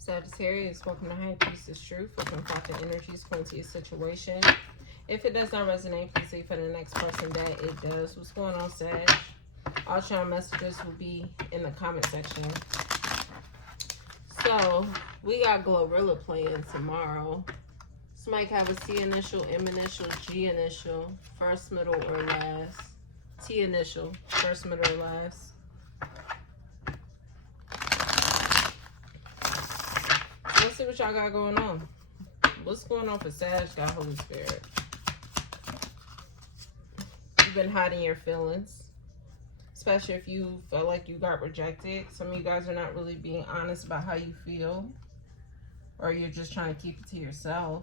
Sagittarius, welcome to High Priestess Truth. Welcome to energies point to your situation. If it does not resonate, please leave for the next person that it does. What's going on, Sag? All channel messages will be in the comment section. So, we got Glorilla playing tomorrow. This might have a C initial, M initial, G initial, first, middle, or last. T initial, first, middle, or last. Let's see what y'all got going on. What's going on for Sag? Got Holy Spirit. You've been hiding your feelings. Especially if you felt like you got rejected. Some of you guys are not really being honest about how you feel. Or you're just trying to keep it to yourself.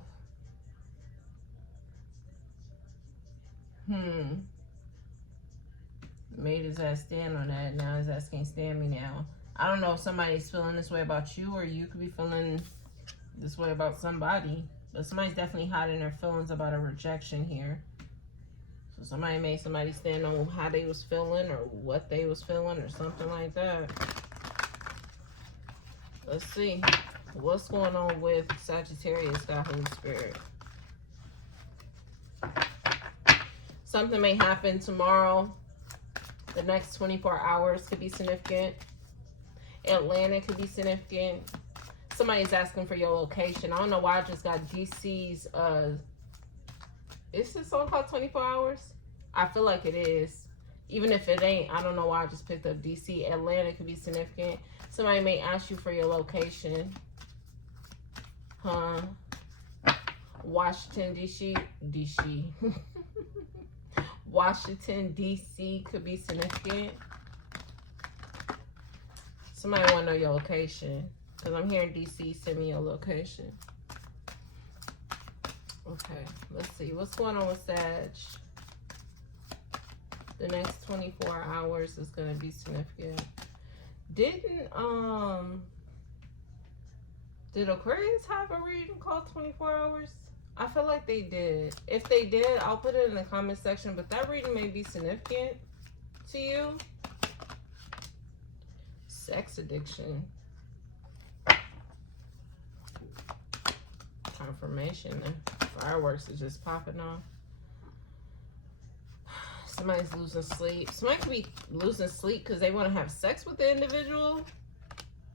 Made his ass stand on that. Now his ass can't stand me now. I don't know if somebody's feeling this way about you, or you could be feeling this way about somebody. But somebody's definitely hiding their feelings about a rejection here. So somebody made somebody stand on how they was feeling, or what they was feeling, or something like that. Let's see. What's going on with Sagittarius, God, Holy Spirit? Something may happen tomorrow. The next 24 hours could be significant. Atlanta could be significant. Somebody's asking for your location. I don't know why I just got DC's, is this song called 24 Hours? I feel like it is. Even if it ain't, I don't know why I just picked up DC. Atlanta could be significant. Somebody may ask you for your location. Washington, DC. Washington, DC could be significant. Somebody want to know your location. Because I'm hearing DC, send me your location. Okay, let's see. What's going on with Sag? The next 24 hours is going to be significant. Did Aquarius have a reading called 24 Hours? I feel like they did. If they did, I'll put it in the comment section. But that reading may be significant to you. Sex addiction. Confirmation. The fireworks is just popping off. Somebody's losing sleep. Somebody could be losing sleep because they want to have sex with the individual.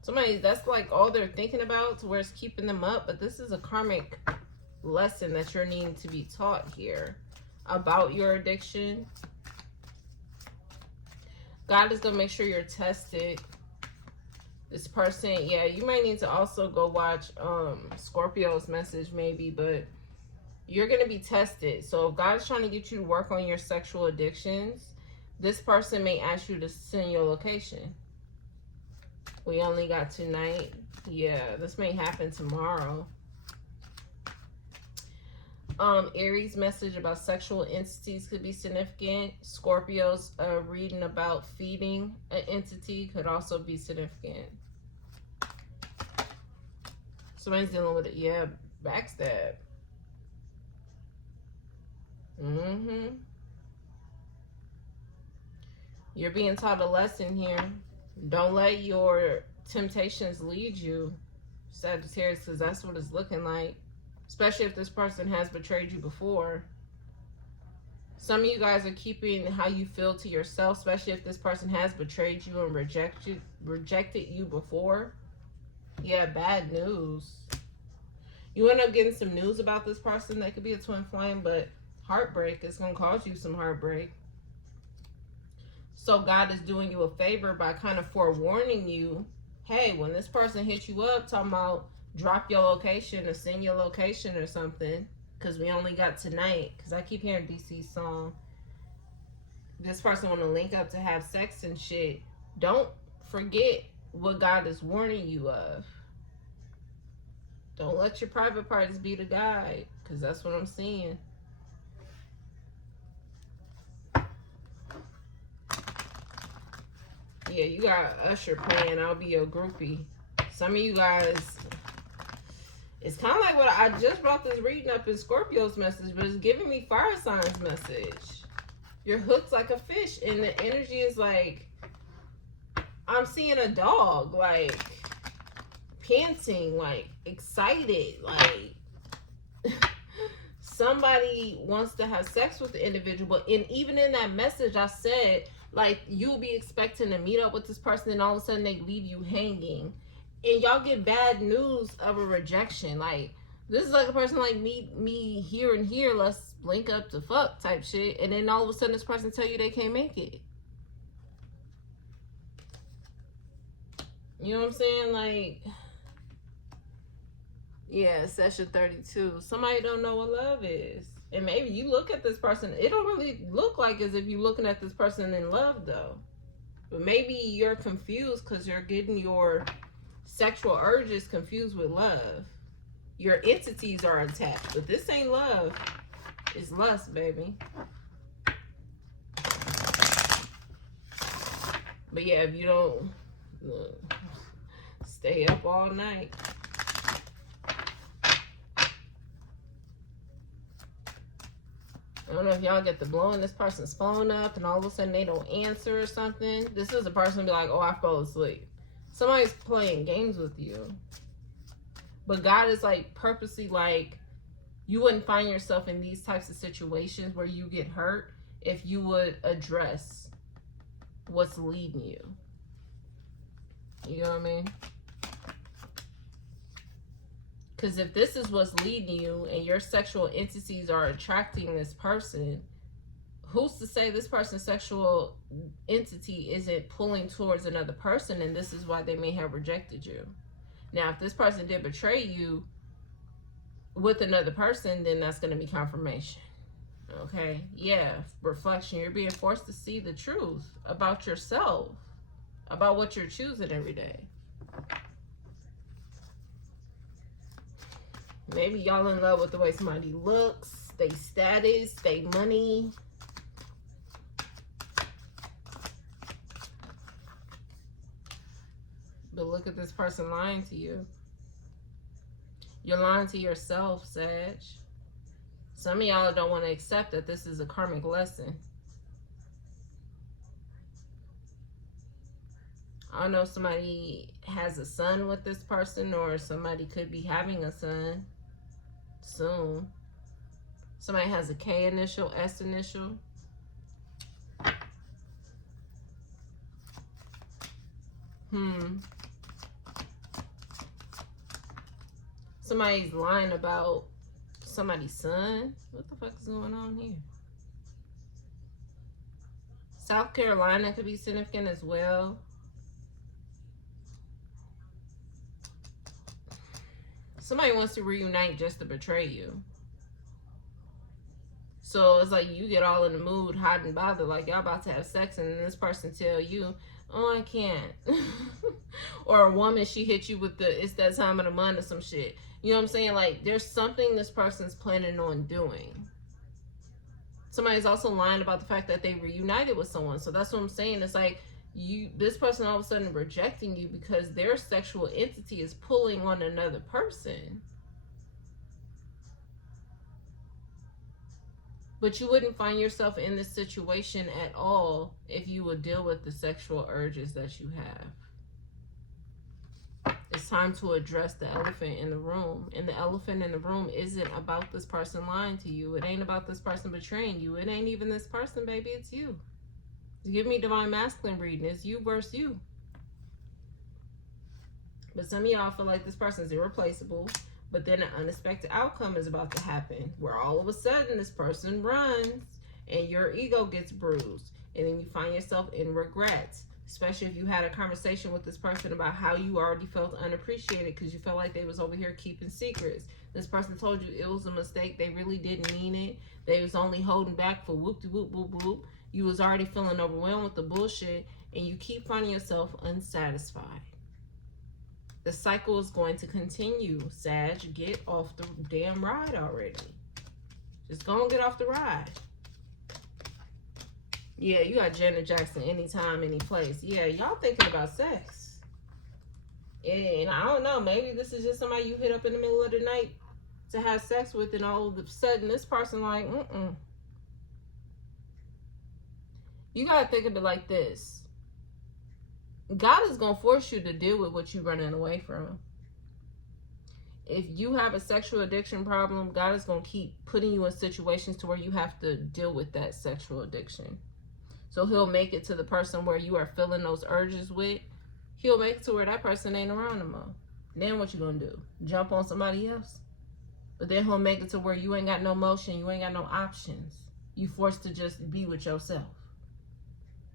Somebody, that's like all they're thinking about, to where it's keeping them up. But this is a karmic lesson that you're needing to be taught here about your addiction. God is going to make sure you're tested. This person, yeah, you might need to also go watch Scorpio's message maybe, but you're going to be tested. So if God is trying to get you to work on your sexual addictions, this person may ask you to send your location. We only got tonight. Yeah, this may happen tomorrow. Aries message about sexual entities could be significant. Scorpio's reading about feeding an entity could also be significant. Somebody's dealing with it. Yeah, backstab. You're being taught a lesson here. Don't let your temptations lead you, Sagittarius, because that's what it's looking like. Especially if this person has betrayed you before. Some of you guys are keeping how you feel to yourself, especially if this person has betrayed you and rejected you before. Yeah, bad news. You end up getting some news about this person that could be a twin flame, but heartbreak is going to cause you some heartbreak. So God is doing you a favor by kind of forewarning you, hey, when this person hits you up talking about drop your location or send your location or something, because we only got tonight, because I keep hearing DC's song. This person want to link up to have sex and shit. Don't forget what God is warning you of. Don't let your private parties be the guide, because that's what I'm seeing. Yeah, you got Usher playing, I'll be your groupie. Some of you guys, it's kind of like what I just brought this reading up in Scorpio's message, but it's giving me fire signs message. You're hooked like a fish, and the energy is like, I'm seeing a dog, like panting, like excited, like somebody wants to have sex with the individual. And even in that message, I said, like, you'll be expecting to meet up with this person, and all of a sudden they leave you hanging, and y'all get bad news of a rejection. Like, this is like a person like me here and here, let's link up to fuck type shit, and then all of a sudden this person tell you they can't make it. You know what I'm saying? Like, yeah, session 32. Somebody don't know what love is. And maybe you look at this person, it don't really look like as if you're looking at this person in love, though. But maybe you're confused because you're getting your sexual urges confused with love. Your entities are attached. But this ain't love. It's lust, baby. But yeah, if you don't stay up all night. I don't know if y'all get the blowing this person's phone up and all of a sudden they don't answer or something. This is a person be like, oh, I fell asleep. Somebody's playing games with you. But God is like purposely like, you wouldn't find yourself in these types of situations where you get hurt if you would address what's leading you. You know what I mean? Because if this is what's leading you and your sexual entities are attracting this person, who's to say this person's sexual entity isn't pulling towards another person, and this is why they may have rejected you? Now, if this person did betray you with another person, then that's going to be confirmation. Okay? Yeah, reflection. You're being forced to see the truth about yourself, about what you're choosing every day. Maybe y'all in love with the way somebody looks, they status, they money. But look at this person lying to you. You're lying to yourself, Sag. Some of y'all don't want to accept that this is a karmic lesson. I don't know if somebody has a son with this person, or somebody could be having a son soon. Somebody has a K initial, S initial. Somebody's lying about somebody's son. What the fuck is going on here? South Carolina could be significant as well. Somebody wants to reunite just to betray you. So it's like you get all in the mood, hot and bothered, like y'all about to have sex, and then this person tell you, oh, I can't. Or a woman, she hit you with the, it's that time of the month or some shit. You know what I'm saying? Like, there's something this person's planning on doing. Somebody's also lying about the fact that they reunited with someone. So that's what I'm saying. It's like, this person all of a sudden rejecting you because their sexual entity is pulling on another person. But you wouldn't find yourself in this situation at all if you would deal with the sexual urges that you have. It's time to address the elephant in the room. And the elephant in the room isn't about this person lying to you. It ain't about this person betraying you. It ain't even this person, baby. It's you. Give me divine masculine reading. It's you versus you. But some of y'all feel like this person's irreplaceable. But then an unexpected outcome is about to happen, where all of a sudden this person runs and your ego gets bruised. And then you find yourself in regrets. Especially if you had a conversation with this person about how you already felt unappreciated because you felt like they was over here keeping secrets. This person told you it was a mistake. They really didn't mean it. They was only holding back for whoop-de-whoop-whoop-whoop. You was already feeling overwhelmed with the bullshit, and you keep finding yourself unsatisfied. The cycle is going to continue, Sag. Get off the damn ride already. Just go and get off the ride. Yeah, you got Janet Jackson anytime, any place. Yeah, y'all thinking about sex. And I don't know, maybe this is just somebody you hit up in the middle of the night to have sex with, and all of a sudden this person like, You gotta think of it like this. God is gonna force you to deal with what you're running away from. if you have a sexual addiction problem, God is going to keep putting you in situations to where you have to deal with that sexual addiction. So he'll make it to the person where you are feeling those urges with. He'll make it to where that person ain't around no more. Then what you gonna do? Jump on somebody else? But then he'll make it to where you ain't got no motion. You ain't got no options. You forced to just be with yourself.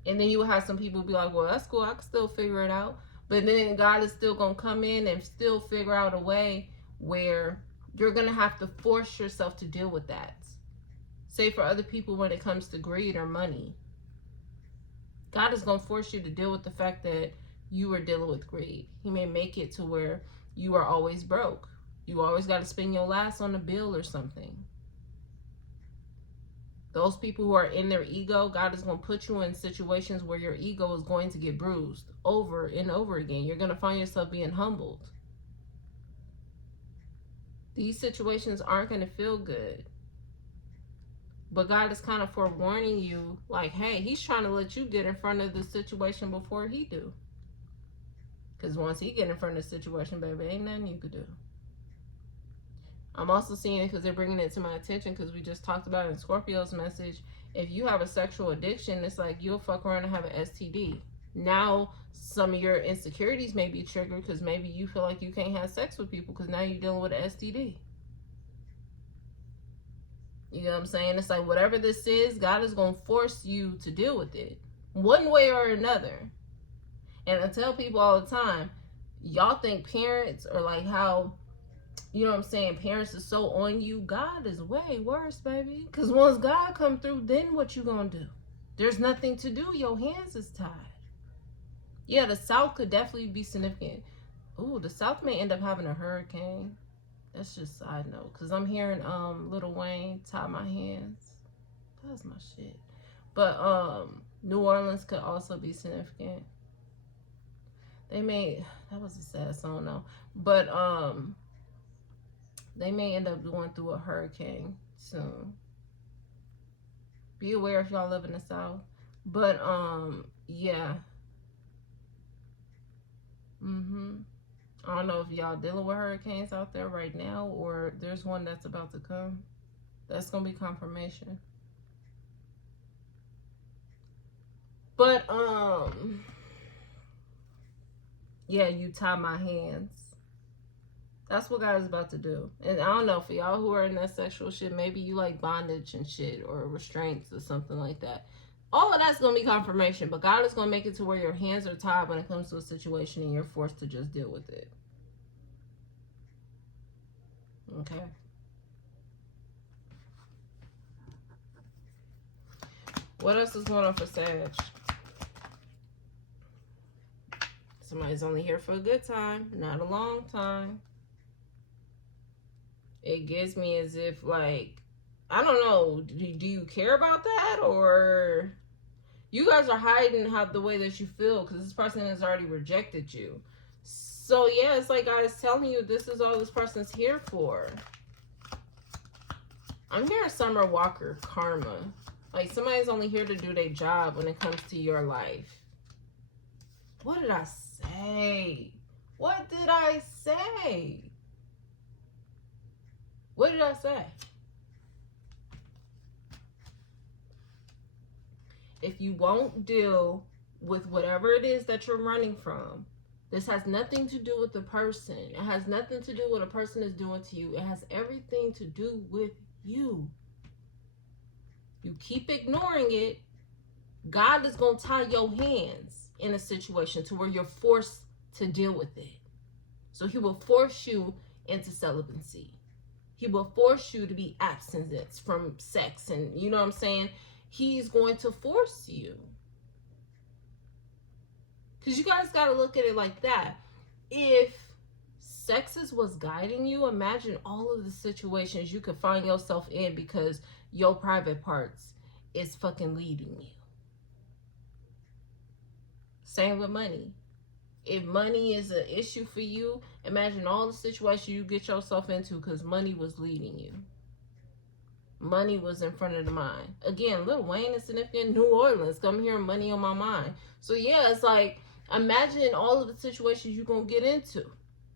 And then you will have some people be like, well, that's cool. I can still figure it out. But then God is still going to come in and still figure out a way where you're going to have to force yourself to deal with that. Say for other people when it comes to greed or money. God is going to force you to deal with the fact that you are dealing with greed. He may make it to where you are always broke. You always got to spend your last on a bill or something. Those people who are in their ego, God is going to put you in situations where your ego is going to get bruised over and over again. You're going to find yourself being humbled. These situations aren't going to feel good. But God is kind of forewarning you, like, hey, he's trying to let you get in front of the situation before he do. Because once he get in front of the situation, baby, ain't nothing you could do. I'm also seeing it because they're bringing it to my attention because we just talked about it in Scorpio's message. If you have a sexual addiction, it's like you'll fuck around and have an STD. Now, some of your insecurities may be triggered because maybe you feel like you can't have sex with people because now you're dealing with an STD. You know what I'm saying? It's like whatever this is, God is going to force you to deal with it one way or another. And I tell people all the time, y'all think parents are like how, you know what I'm saying, parents are so on you. God is way worse, baby. Because once God come through, then what you going to do? There's nothing to do. Your hands is tied. Yeah, the South could definitely be significant. Ooh, the South may end up having a hurricane. That's just side note. Because I'm hearing Lil Wayne tie my hands. That's my shit. But New Orleans could also be significant. They may, that was a sad song though. But they may end up going through a hurricane soon. Be aware if y'all live in the South. But yeah. I don't know if y'all dealing with hurricanes out there right now or there's one that's about to come. That's gonna be confirmation. But yeah, you tie my hands. That's what God is about to do. And I don't know, for y'all who are in that sexual shit, maybe you like bondage and shit or restraints or something like that. All of that's going to be confirmation. But God is going to make it to where your hands are tied when it comes to a situation and you're forced to just deal with it. Okay. What else is going on for Sag? Somebody's only here for a good time, not a long time. It gives me as if, like, I don't know, do you care about that? Or you guys are hiding how the way that you feel because this person has already rejected you. So, yeah, it's like God is telling you this is all this person's here for. I'm hearing Summer Walker karma. Like, somebody's only here to do their job when it comes to your life. What did I say? What did I say? What did I say? If you won't deal with whatever it is that you're running from, this has nothing to do with the person. It has nothing to do with what a person is doing to you. It has everything to do with you. You keep ignoring it, God is going to tie your hands in a situation to where you're forced to deal with it. So he will force you into celibacy. He will force you to be abstinent from sex. And you know what I'm saying? He's going to force you. Because you guys got to look at it like that. If sex is what's guiding you, imagine all of the situations you could find yourself in because your private parts is fucking leading you. Same with money. If money is an issue for you, imagine all the situations you get yourself into because money was leading you. Money was in front of the mind. Again, Lil Wayne is significant. New Orleans, come here, money on my mind. So yeah, it's like, imagine all of the situations you're going to get into.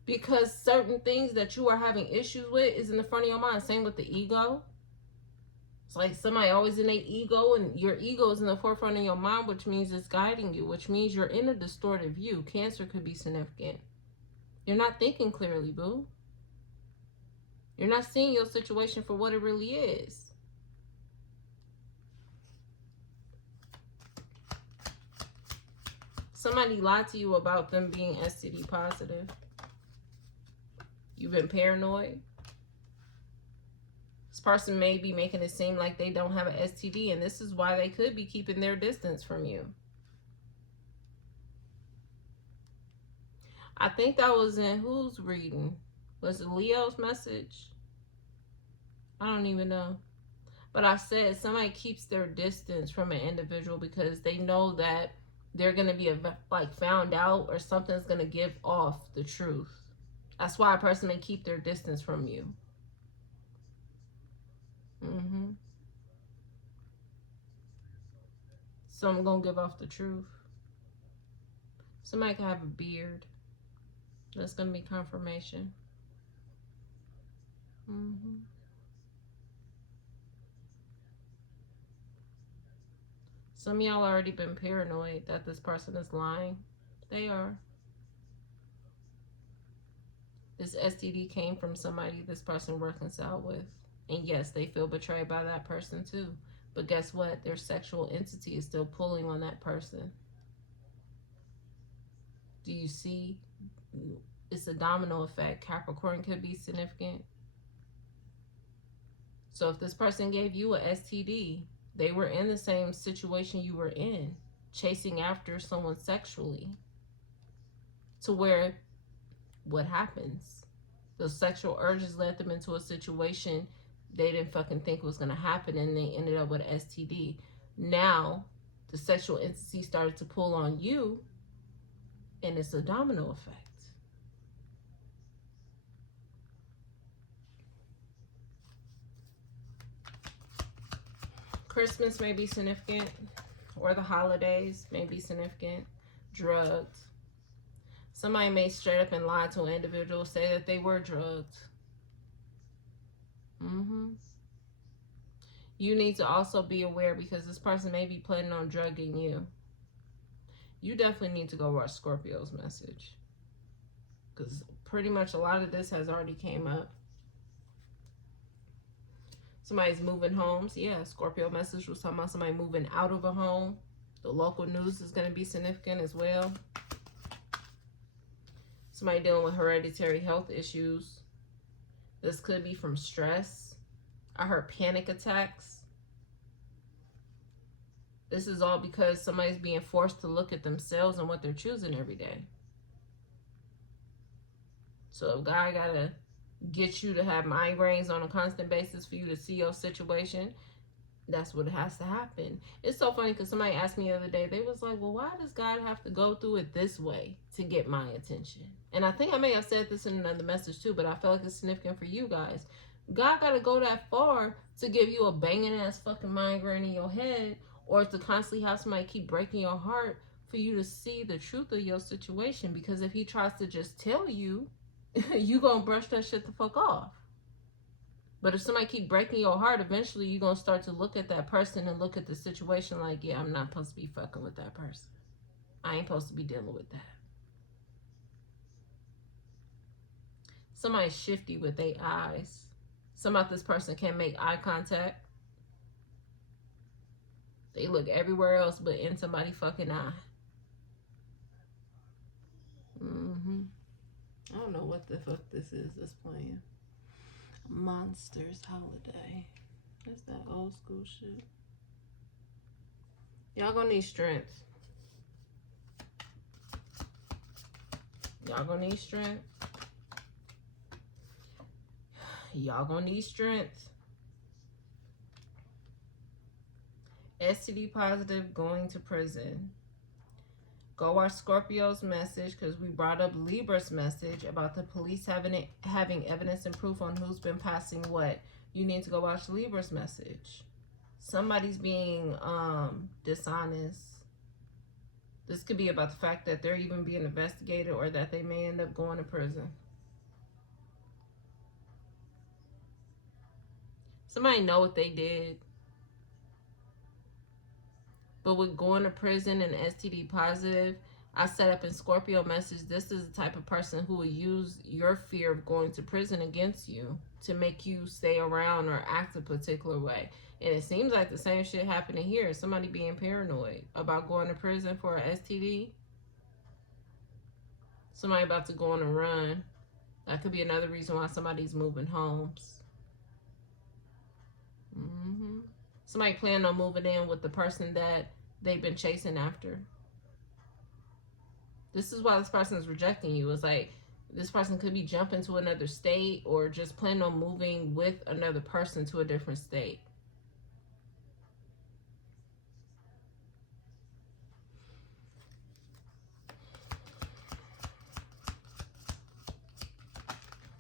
Because certain things that you are having issues with is in the front of your mind. Same with the ego. It's like somebody always in their ego, and your ego is in the forefront of your mind, which means it's guiding you, which means you're in a distorted view. Cancer could be significant. You're not thinking clearly, boo. You're not seeing your situation for what it really is. Somebody lied to you about them being STD positive. You've been paranoid. This person may be making it seem like they don't have an STD, and this is why they could be keeping their distance from you. I think that was in whose reading? Was it Leo's message? I don't even know. But I said somebody keeps their distance from an individual because they know that they're going to be like found out, or something's going to give off the truth. That's why a person may keep their distance from you. Someone going to give off the truth. Somebody can have a beard. That's going to be confirmation. Some of y'all already been paranoid that this person is lying. They are. This STD came from somebody this person reconciled with. And yes, they feel betrayed by that person too. But guess what? Their sexual entity is still pulling on that person. Do you see? It's a domino effect. Capricorn could be significant. So if this person gave you a STD, they were in the same situation you were in, chasing after someone sexually. To where, what happens? Those sexual urges led them into a situation they didn't fucking think was going to happen, and they ended up with an STD. Now, the sexual entity started to pull on you, and it's a domino effect. Christmas may be significant, or the holidays may be significant. Drugs. Somebody may straight up and lie to an individual, say that they were drugged. You need to also be aware, because this person may be planning on drugging you. You definitely need to go watch Scorpio's message, because pretty much a lot of this has already came up. Somebody's moving homes. Yeah, Scorpio message was talking about somebody moving out of a home. The local news is going to be significant as well. Somebody dealing with hereditary health issues. This could be from stress. I heard panic attacks. This is all because somebody's being forced to look at themselves and what they're choosing every day. So a guy got to get you to have migraines on a constant basis for you to see your situation. That's what has to happen. It's so funny because somebody asked me the other day, they was like, well, why does God have to go through it this way to get my attention? And I think I may have said this in another message too, but I feel like it's significant for you guys. God got to go that far to give you a banging ass fucking migraine in your head, or to constantly have somebody keep breaking your heart for you to see the truth of your situation. Because if he tries to just tell you, you gonna brush that shit the fuck off. But if somebody keep breaking your heart, eventually you're gonna start to look at that person and look at the situation like, yeah, I'm not supposed to be fucking with that person. I ain't supposed to be dealing with that. Somebody's shifty with their eyes. Some about this person can't make eye contact. They look everywhere else but in somebody's fucking eye. I don't know what the fuck this is that's playing. Monsters Holiday. That's that old school shit. Y'all gonna need strength. Y'all gonna need strength. Y'all gonna need strength. STD positive going to prison. Go watch Scorpio's message, because we brought up Libra's message about the police having evidence and proof on who's been passing what. You need to go watch Libra's message. Somebody's being dishonest. This could be about the fact that they're even being investigated, or that they may end up going to prison. Somebody know what they did. But with going to prison and STD positive, I set up in Scorpio message, this is the type of person who will use your fear of going to prison against you to make you stay around or act a particular way. And it seems like the same shit happening here. Somebody being paranoid about going to prison for an STD. Somebody about to go on a run. That could be another reason why somebody's moving homes. Somebody planning on moving in with the person that they've been chasing after. This is why this person is rejecting you. It's like this person could be jumping to another state or just planning on moving with another person to a different state.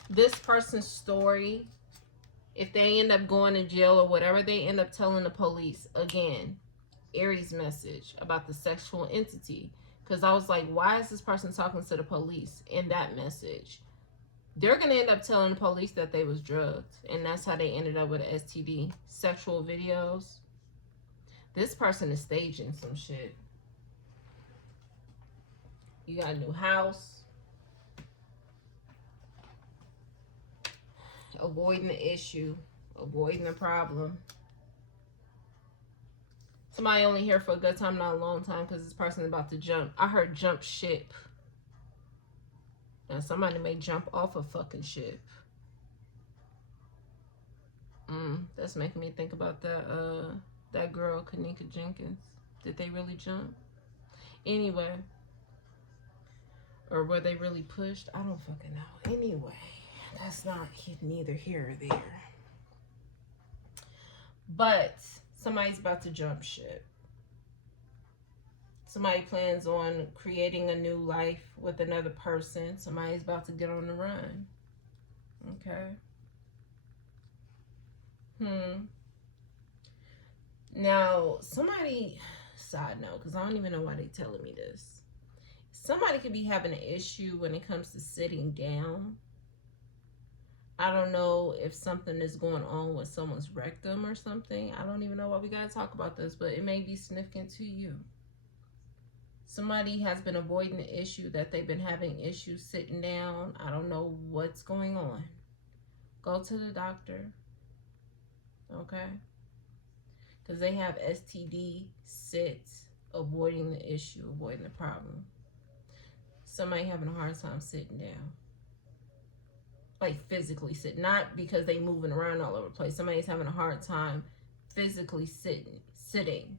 This person's story, if they end up going to jail or whatever they end up telling the police, again, Aries message about the sexual entity. Because I was like, why is this person talking to the police in that message? They're going to end up telling the police that they was drugged. And that's how they ended up with an STD. Sexual videos. This person is staging some shit. You got a new house. Avoiding the issue. Avoiding the problem. Somebody only here for a good time, not a long time, because this person is about to jump. I heard jump ship. Now somebody may jump off a fucking ship. That's making me think about that girl, Kanika Jenkins. Did they really jump? Anyway. Or were they really pushed? I don't fucking know. Anyway, that's not neither here or there. But somebody's about to jump ship. Somebody plans on creating a new life with another person. Somebody's about to get on the run. Okay. Now, somebody, side note, because I don't even know why they're telling me this. Somebody could be having an issue when it comes to sitting down. I don't know if something is going on with someone's rectum or something. I don't even know why we got to talk about this, but it may be significant to you. Somebody has been avoiding the issue that they've been having issues sitting down. I don't know what's going on. Go to the doctor. Okay? Because they have STD, sits, avoiding the issue, avoiding the problem. Somebody having a hard time sitting down. Like physically sitting. Not because they moving around all over the place. Somebody's having a hard time physically sitting.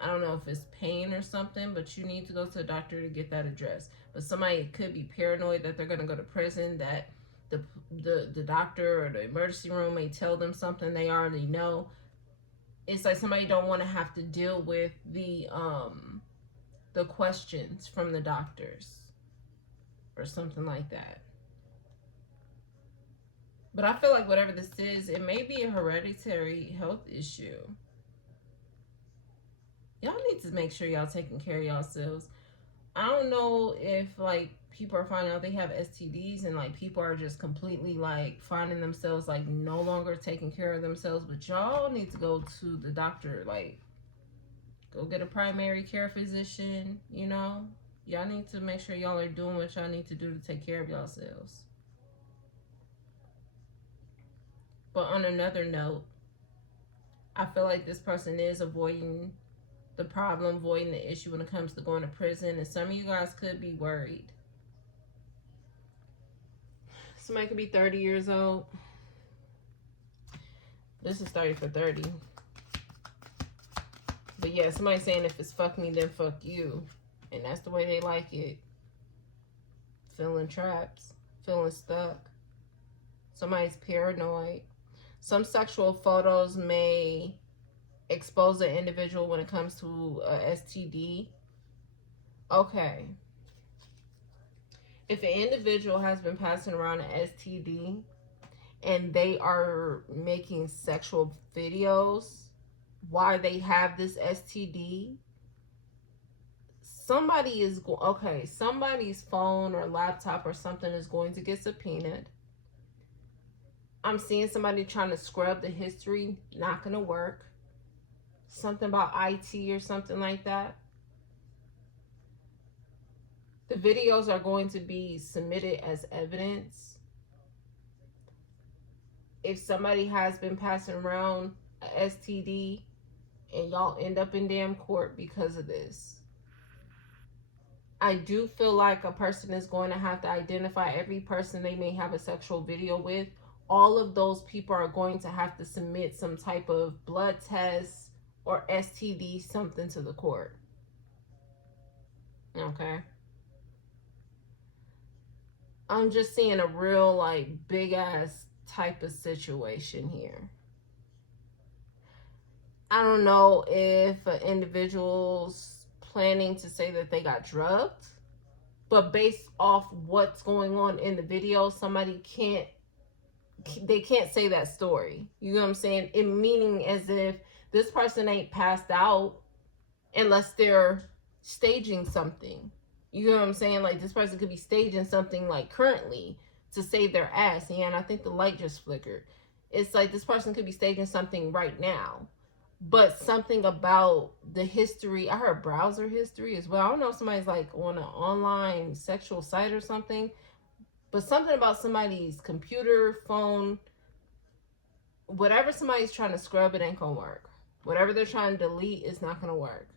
I don't know if it's pain or something, but you need to go to the doctor to get that addressed. But somebody could be paranoid that they're going to go to prison, that the doctor or the emergency room may tell them something they already know. It's like somebody don't want to have to deal with the questions from the doctors or something like that. But I feel like whatever this is, it may be a hereditary health issue. Y'all need to make sure y'all taking care of yourselves. I don't know if like people are finding out they have STDs and like people are just completely like finding themselves like no longer taking care of themselves, but y'all need to go to the doctor, like go get a primary care physician, you know? Y'all need to make sure y'all are doing what y'all need to do to take care of yourselves. But on another note, I feel like this person is avoiding the problem, avoiding the issue when it comes to going to prison. And some of you guys could be worried. Somebody could be 30 years old. This is 30 for 30. But yeah, somebody's saying if it's fuck me, then fuck you. And that's the way they like it. Feeling trapped. Feeling stuck. Somebody's paranoid. Some sexual photos may expose an individual when it comes to STD. Okay. If an individual has been passing around an STD and they are making sexual videos while they have this STD, somebody's phone or laptop or something is going to get subpoenaed. I'm seeing somebody trying to scrub the history. Not going to work. Something about IT or something like that. The videos are going to be submitted as evidence. If somebody has been passing around a STD and y'all end up in damn court because of this, I do feel like a person is going to have to identify every person they may have a sexual video with. All of those people are going to have to submit some type of blood test or STD something to the court. Okay. I'm just seeing a real, like, big ass type of situation here. I don't know if an individual's planning to say that they got drugged, but based off what's going on in the video, somebody can't say that story. You know what I'm saying? It meaning as if this person ain't passed out unless they're staging something. You know what I'm saying? Like, this person could be staging something, like, currently to save their ass. Yeah, and I think the light just flickered. It's like this person could be staging something right now. But something about the history, I heard browser history as well. I don't know if somebody's, like, on an online sexual site or something. But something about somebody's computer, phone, whatever somebody's trying to scrub, it ain't going to work. Whatever they're trying to delete is not going to work.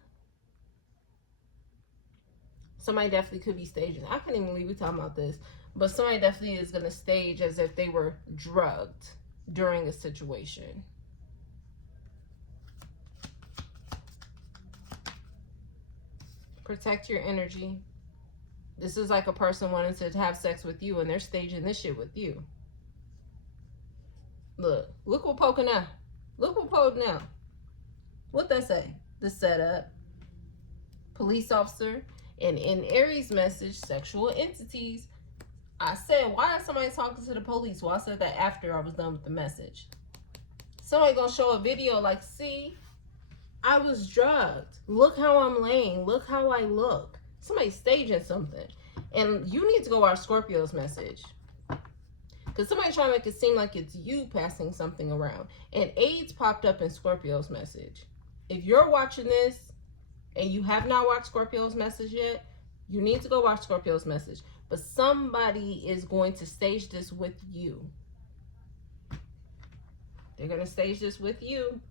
Somebody definitely could be staging. I can't even believe we're talking about this. But somebody definitely is going to stage as if they were drugged during a situation. Protect your energy. This is like a person wanting to have sex with you and they're staging this shit with you. Look what poking out. Look what poking out. What that say? The setup. Police officer. And in Aries message, sexual entities. I said, why is somebody talking to the police? Well, I said that after I was done with the message. Somebody gonna show a video like, see, I was drugged. Look how I'm laying. Look how I look. Somebody's staging something. And you need to go watch Scorpio's message. Because somebody's trying to make it seem like it's you passing something around. And AIDS popped up in Scorpio's message. If you're watching this and you have not watched Scorpio's message yet, you need to go watch Scorpio's message. But somebody is going to stage this with you. They're going to stage this with you.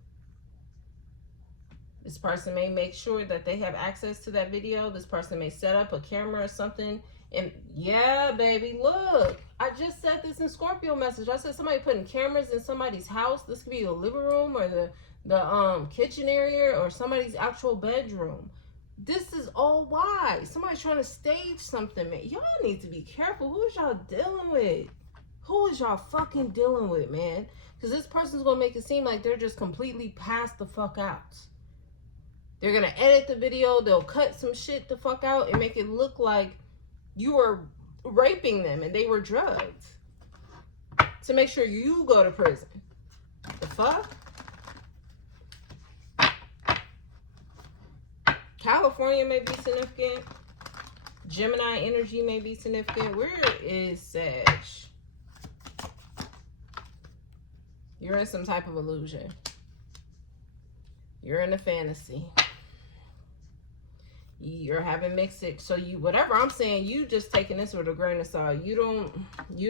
This person may make sure that they have access to that video. This person may set up a camera or something. And yeah, baby, look. I just said this in Scorpio message. I said somebody putting cameras in somebody's house. This could be the living room or the kitchen area or somebody's actual bedroom. This is all why. Somebody's trying to stage something, man. Y'all need to be careful. Who is y'all dealing with? Who is y'all fucking dealing with, man? Because this person's going to make it seem like they're just completely passed the fuck out. They're going to edit the video. They'll cut some shit the fuck out and make it look like you were raping them and they were drugged to make sure you go to prison. The fuck? California may be significant. Gemini energy may be significant. Where is Sag? You're in some type of illusion. You're in a fantasy. You're having mixed it. So you, whatever I'm saying, you just taking this with a grain of salt. You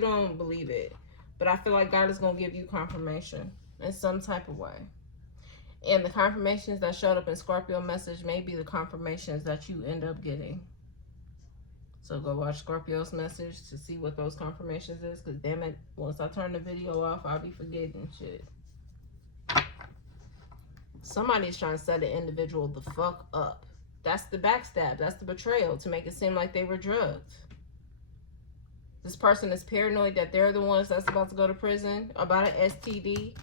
don't believe it. But I feel like God is going to give you confirmation in some type of way. And the confirmations that showed up in Scorpio message may be the confirmations that you end up getting. So go watch Scorpio's message to see what those confirmations is. Because damn it, once I turn the video off, I'll be forgetting shit. Somebody's trying to set an individual the fuck up. That's the backstab. That's the betrayal to make it seem like they were drugged. This person is paranoid that they're the ones that's about to go to prison about an STD.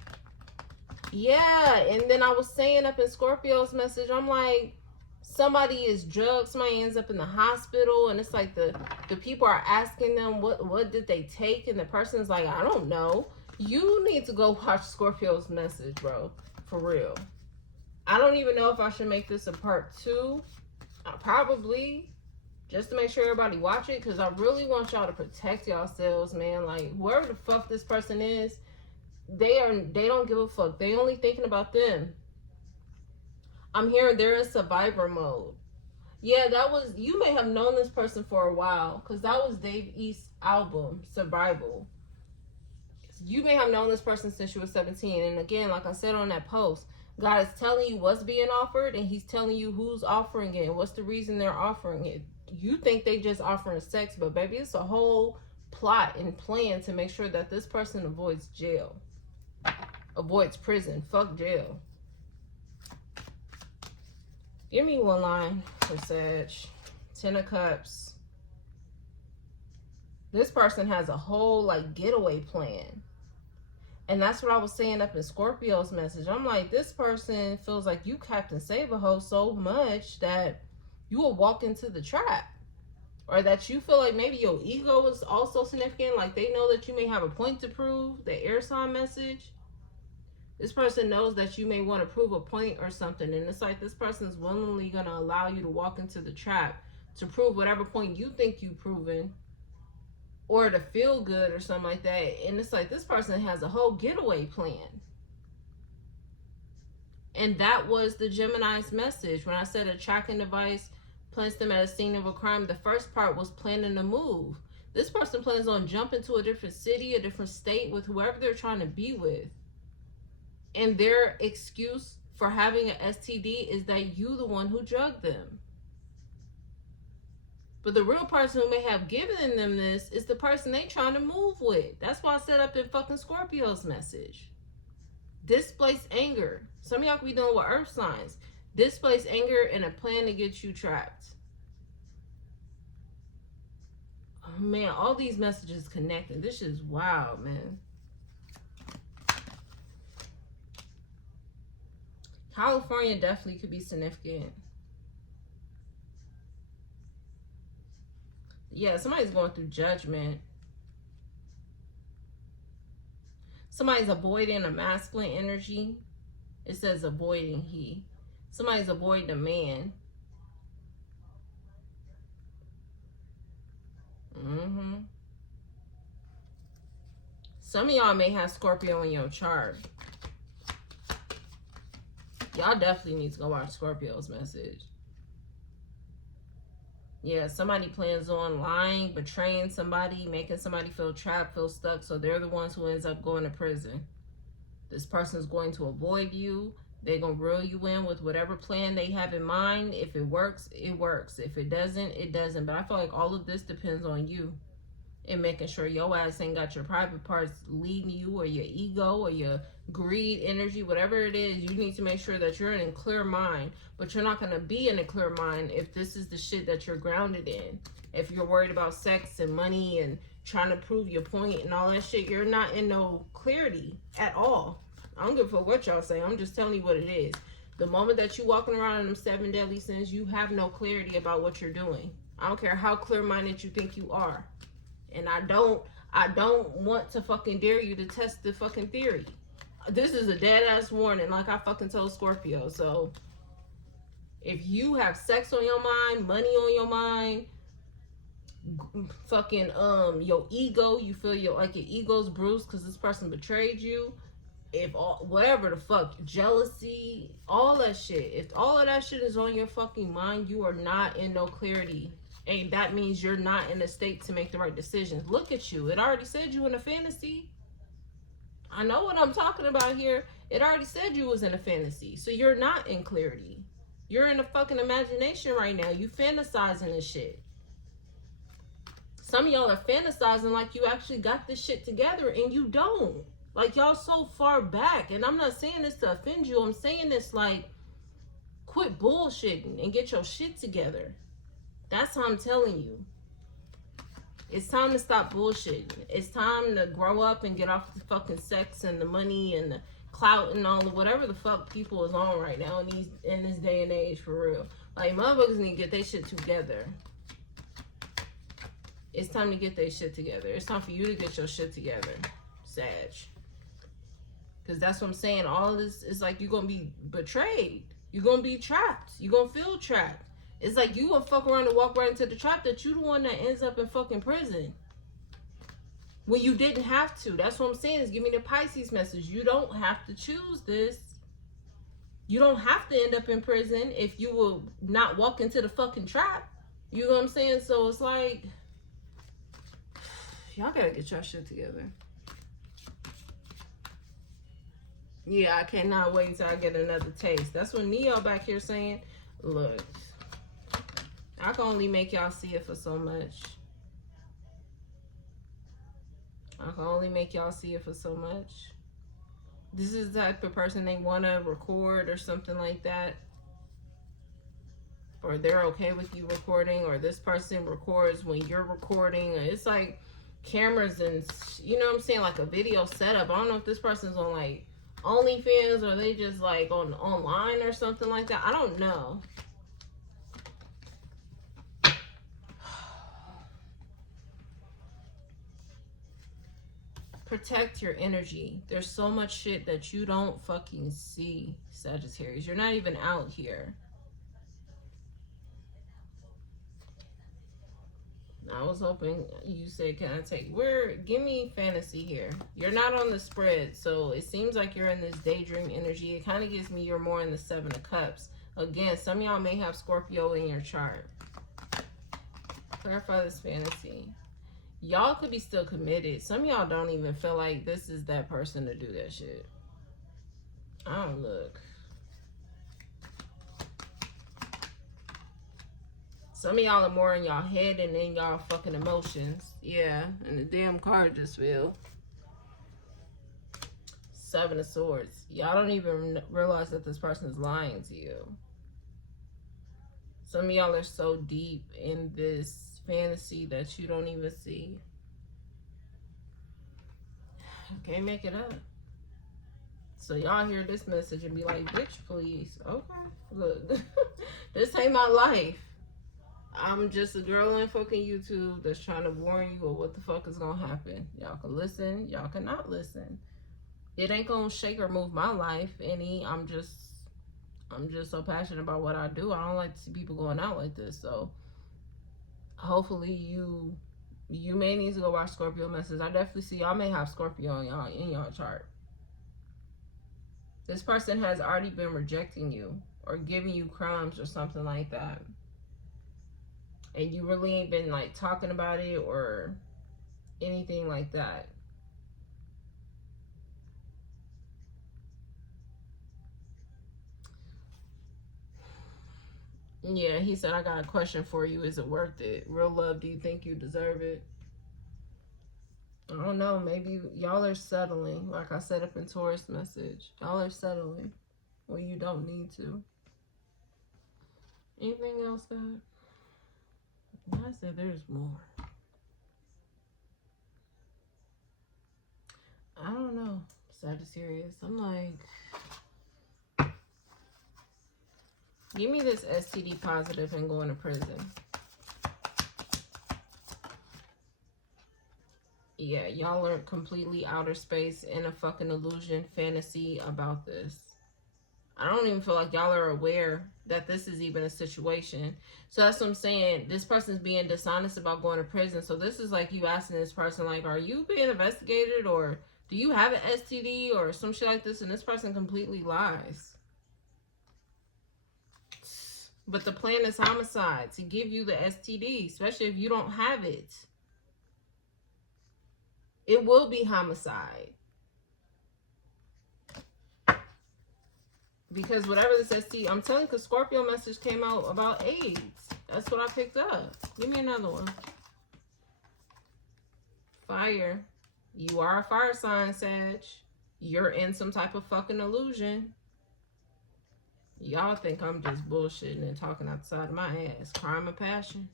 Yeah, and then I was saying up in Scorpio's message, I'm like, somebody is drugged, somebody ends up in the hospital, and it's like the people are asking them what did they take, and the person's like, I don't know. You need to go watch Scorpio's message, bro, for real. I don't even know if I should make this a part 2. Probably, just to make sure everybody watch it, because I really want y'all to protect yourselves, man. Like, whoever the fuck this person is, they don't give a fuck. They only thinking about them. I'm hearing they're in survivor mode. Yeah, that was, you may have known this person for a while, because that was Dave East's album, Survival. You may have known this person since you were 17. And again, like I said on that post, God is telling you what's being offered, and he's telling you who's offering it and what's the reason they're offering it. You think they just offering sex, but baby, it's a whole plot and plan to make sure that this person avoids jail, avoids prison. Fuck jail. Give me one line for Sag. 10 of Cups. This person has a whole like getaway plan. And that's what I was saying up in Scorpio's message. I'm like, this person feels like you Captain Save-A-Ho so much that you will walk into the trap. Or that you feel like maybe your ego is also significant. Like they know that you may have a point to prove. The air sign message. This person knows that you may want to prove a point or something. And it's like this person's willingly going to allow you to walk into the trap to prove whatever point you think you've proven. Or to feel good or something like that. And it's like this person has a whole getaway plan. And that was the Gemini's message. When I said a tracking device plants them at a scene of a crime, the first part was planning a move. This person plans on jumping to a different city, a different state with whoever they're trying to be with. And their excuse for having an STD is that you the one who drugged them. But the real person who may have given them this is the person they trying to move with. That's why I set up in fucking Scorpio's message. Displaced anger. Some of y'all could be dealing with earth signs. Displaced anger and a plan to get you trapped. Oh man, all these messages connected. This is wild, man. California definitely could be significant. Yeah, somebody's going through judgment. Somebody's avoiding a masculine energy. It says avoiding he. Somebody's avoiding a man. Some of y'all may have Scorpio in your chart. Y'all definitely need to go watch Scorpio's message. Yeah, somebody plans on lying, betraying somebody, making somebody feel trapped, feel stuck, so they're the ones who ends up going to prison. This person's going to avoid you. They're going to reel you in with whatever plan they have in mind. If it works, it works. If it doesn't, it doesn't. But I feel like all of this depends on you and making sure your ass ain't got your private parts leading you, or your ego, or your greed, energy, whatever it is. You need to make sure that you're in a clear mind. But you're not going to be in a clear mind if this is the shit that you're grounded in. If you're worried about sex and money and trying to prove your point and all that shit, you're not in no clarity at all. I don't give a fuck what y'all say. I'm just telling you what it is. The moment that you walking around in them 7 deadly sins, you have no clarity about what you're doing. I don't care how clear-minded you think you are. And I don't want to fucking dare you to test the fucking theory. This is a dead-ass warning, like I fucking told Scorpio. So, if you have sex on your mind, money on your mind, fucking, your ego, you feel your ego's bruised because this person betrayed you. If all, whatever the fuck, jealousy, all that shit. If all of that shit is on your fucking mind, you are not in no clarity. And that means you're not in a state to make the right decisions. Look at you. It already said you in a fantasy. I know what I'm talking about here. It already said you was in a fantasy. So you're not in clarity. You're in a fucking imagination right now. You fantasizing this shit. Some of y'all are fantasizing like you actually got this shit together and you don't. Like y'all so far back. And I'm not saying this to offend you. I'm saying this like, quit bullshitting and get your shit together. That's how I'm telling you. It's time to stop bullshitting. It's time to grow up and get off the fucking sex and the money and the clout and all the whatever the fuck people is on right now in this day and age, for real. Like, motherfuckers need to get their shit together. It's time to get their shit together. It's time for you to get your shit together, Sag. Because that's what I'm saying. All of this is like you're going to be betrayed. You're going to be trapped. You're going to feel trapped. It's like you gonna fuck around and walk right into the trap that you the one that ends up in fucking prison. When you didn't have to. That's what I'm saying, is give me the Pisces message. You don't have to choose this. You don't have to end up in prison if you will not walk into the fucking trap. You know what I'm saying? So it's like, y'all gotta get your shit together. Yeah, I cannot wait till I get another taste. That's what Neo back here saying. Look, I can only make y'all see it for so much. I can only make y'all see it for so much. This is the type of person they want to record or something like that. Or they're okay with you recording, or this person records when you're recording. It's like cameras and, you know what I'm saying, like a video setup. I don't know if this person's on like OnlyFans or they just like on online or something like that. I don't know. Protect your energy. There's so much shit that you don't fucking see, Sagittarius. You're not even out here. I was hoping you said, can I take, give me fantasy here. You're not on the spread, so it seems like you're in this daydream energy. It kind of gives me you're more in the 7 of Cups. Again, some of y'all may have Scorpio in your chart. Clarify this fantasy. Y'all could be still committed. Some of y'all don't even feel like this is that person to do that shit. I don't look. Some of y'all are more in y'all head and in y'all fucking emotions. Yeah, and the damn card just fell. 7 of Swords. Y'all don't even realize that this person is lying to you. Some of y'all are so deep in this fantasy that you don't even see. Can't make it up. So y'all hear this message and be like, bitch, please. Okay, look. This ain't my life. I'm just a girl on fucking YouTube that's trying to warn you of what the fuck is gonna happen. Y'all can listen, y'all cannot listen. It ain't gonna shake or move my life any. I'm just so passionate about what I do. I don't like to see people going out like this. So hopefully you may need to go watch Scorpio message. I definitely see y'all may have Scorpio in y'all chart. This person has already been rejecting you or giving you crumbs or something like that. And you really ain't been like talking about it or anything like that. Yeah, he said, I got a question for you. Is it worth it? Real love, do you think you deserve it? I don't know. Maybe y'all are settling. Like I said up in Taurus message. Y'all are settling when you don't need to. Anything else, God? I said there's more. I don't know, Sagittarius. I'm like, give me this STD positive and going to prison. Yeah, y'all are completely outer space in a fucking illusion fantasy about this. I don't even feel like y'all are aware that this is even a situation. So that's what I'm saying. This person's being dishonest about going to prison. So this is like you asking this person, like, are you being investigated or do you have an STD or some shit like this? And this person completely lies. But the plan is homicide, to give you the STD, especially if you don't have it. It will be homicide. Because whatever this STD, I'm telling you, because Scorpio message came out about AIDS. That's what I picked up. Give me another one. Fire. You are a fire sign, Sag. You're in some type of fucking illusion. Y'all think I'm just bullshitting and talking outside of my ass. Crime of passion.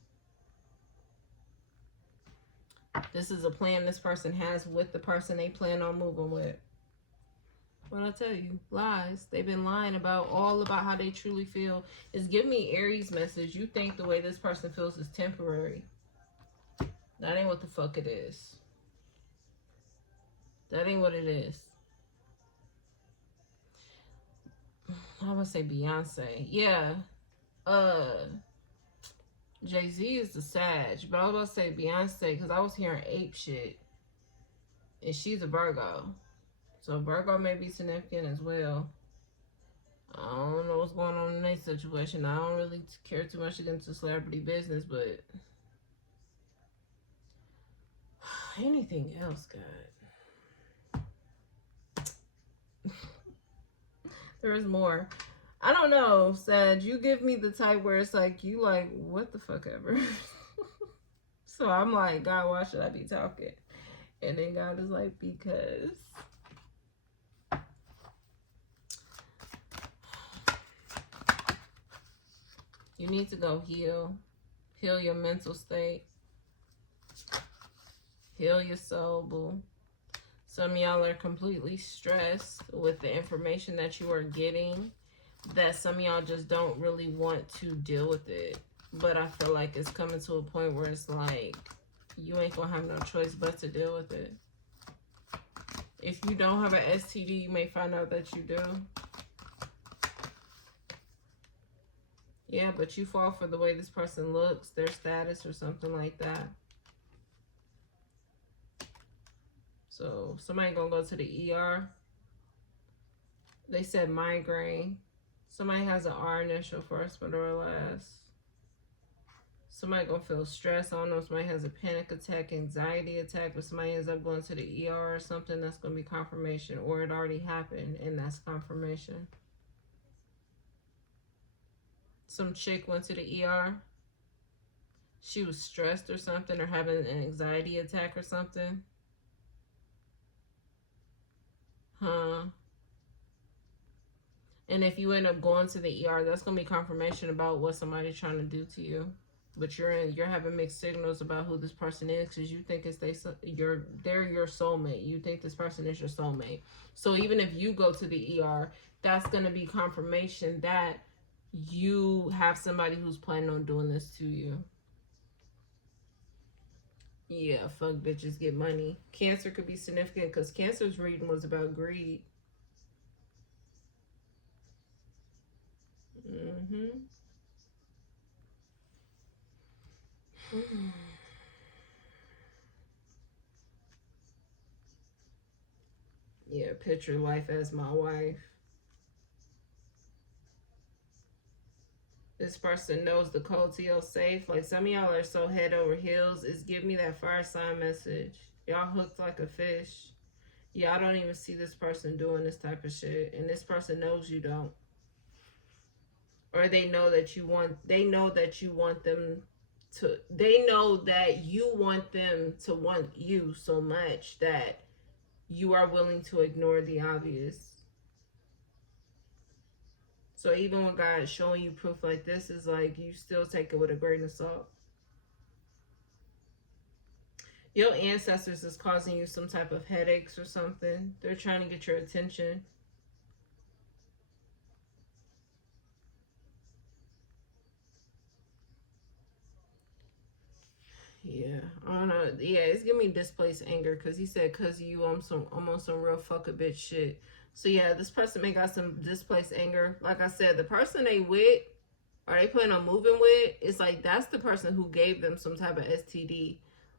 This is a plan this person has with the person they plan on moving with. What I tell you, lies. They've been lying about how they truly feel. It's giving me Aries message. You think the way this person feels is temporary. That ain't what the fuck it is. That ain't what it is. I would say Beyonce. Yeah. Jay-Z is the Sag. But I was about to say Beyonce because I was hearing ape shit. And she's a Virgo. So Virgo may be significant as well. I don't know what's going on in their situation. I don't really care too much to get into celebrity business, but anything else, God. There's more. I don't know, Sag. You give me the type where it's like, you like, what the fuck ever. So I'm like, God, why should I be talking? And then God is like, because. You need to go heal. Heal your mental state. Heal your soul, boo. Some of y'all are completely stressed with the information that you are getting, that some of y'all just don't really want to deal with it. But I feel like it's coming to a point where it's like, you ain't gonna have no choice but to deal with it. If you don't have an STD, you may find out that you do. Yeah, but you fall for the way this person looks, their status, or something like that. So somebody gonna go to the ER. They said migraine. Somebody has an R initial first but or last. Somebody gonna feel stress. I don't know if somebody has a panic attack, anxiety attack, but somebody ends up going to the ER or something. That's gonna be confirmation, or it already happened and that's confirmation. Some chick went to the ER. She was stressed or something, or having an anxiety attack or something. Huh. And if you end up going to the ER, that's gonna be confirmation about what somebody's trying to do to you. But you're having mixed signals about who this person is, because you think they're your soulmate. You think this person is your soulmate. So even if you go to the ER, that's gonna be confirmation that you have somebody who's planning on doing this to you. Yeah, fuck bitches, get money. Cancer could be significant because Cancer's reading was about greed. Mm-hmm. Yeah, picture life as my wife. This person knows the code to your safe. Like, some of y'all are so head over heels. It's give me that fire sign message. Y'all hooked like a fish. Y'all don't even see this person doing this type of shit. And this person knows you don't. Or they know that you want them to, they know that you want them to want you so much that you are willing to ignore the obvious. So even when God is showing you proof like this, is like, you still take it with a grain of salt. Your ancestors is causing you some type of headaches or something. They're trying to get your attention. Yeah, I don't know. Yeah, it's giving me displaced anger, because he said, because you, I'm on some real fuck a bitch shit. So yeah, this person may got some displaced anger. Like I said, the person they with, or they plan on moving with, it's like, that's the person who gave them some type of STD,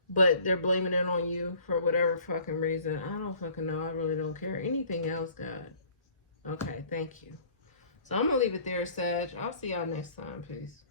but they're blaming it on you for whatever fucking reason. I don't fucking know. I really don't care. Anything else, God? Okay, thank you. So I'm gonna leave it there, Sag. I'll see y'all next time. Peace.